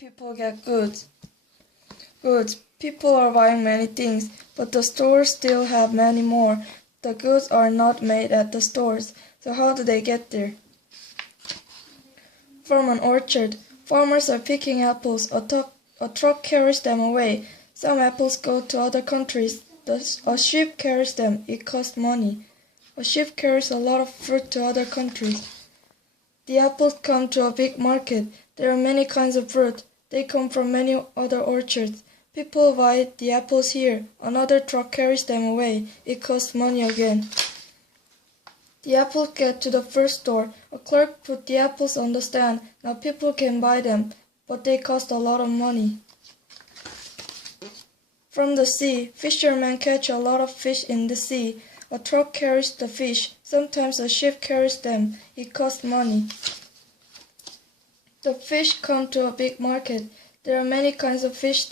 people get goods. People are buying many things, but the stores still have many more. The goods are not made at the stores, so how do they get there? From an orchard, farmers are picking apples. A truck carries them away. Some apples go to other countries. A ship carries them. It costs money. A ship carries a lot of fruit to other countries. The apples come to a big market. There are many kinds of fruit. They come from many other orchards. People buy the apples here. Another truck carries them away. It costs money again. The apples get to the first store. A clerk put the apples on the stand. Now people can buy them, but they cost a lot of money. From the sea, fishermen catch a lot of fish in the sea. A truck carries the fish. Sometimes a ship carries them. It costs money. The fish come to a big market. There are many kinds of fish there.